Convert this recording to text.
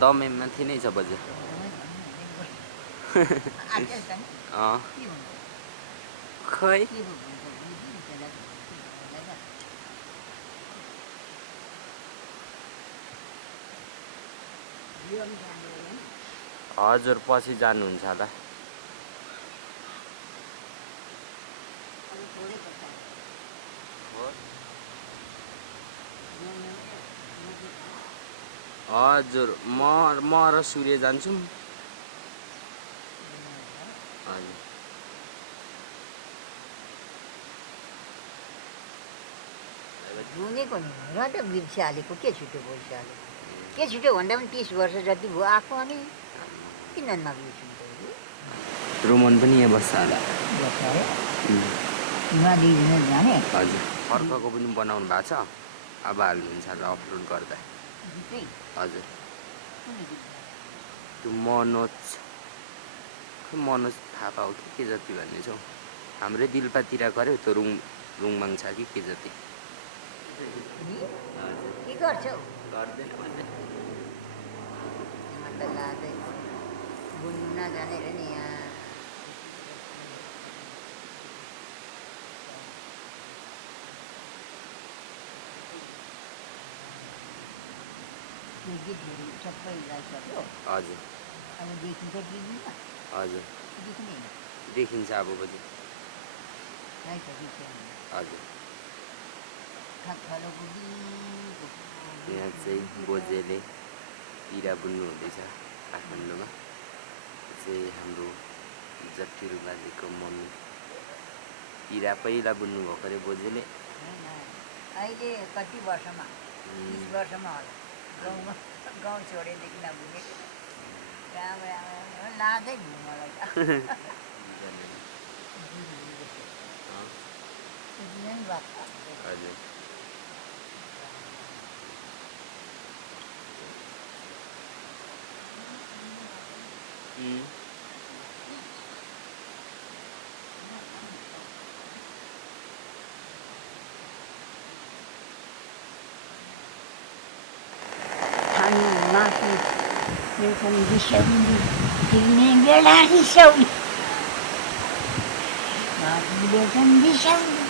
दमै माथि नै छ बजार खै हजुर पछि जानुहुन्छ होला हजुर म र सूर्य जान्छौँ हजुर जुनेको नि र त बिर्सिहालेको के छिटो बिर्सिहालेको के छिटो भन्दा पनि 30 वर्ष जति भयो आएको अनि किन नबिर्सिन्छ रोमन पनि यहाँ बस्छ होला जाने हजुर अर्काको पनि बनाउनु भएको छ अब हाल्नुहुन्छ होला अपलोड गर्दा हजुर त्यो मनोज थापा हो कि के जति भन्ने छ हाम्रै दिलपातिर गऱ्यो त्यो रुङमाङ छ कि जति के गर्छौ गर्दैन बुझ्नु नजानेर नि यहाँ गीतहरू सबै गाइसक्यो हजुर अब देखिन्छ देखिन्छ हजुर देखिने देखिन्छ अब पछि हजुर यहाँ चाहिँ बोजेले पिरा बुन्नु हुँदैछ काठमाडौँमा चाहिँ हाम्रो जतिरो बाजेको मम्मी पिरा पहिला बुन्नु भएको अरे बोजेले अहिले कति वर्षमा 30 वर्षमा होला गाउँ छोडेदेखि नबुझेको राम राम लाजै भयो मलाई त हजुर माथि रिसाउने बेला रिसाउने माथिले पनि रिसाउने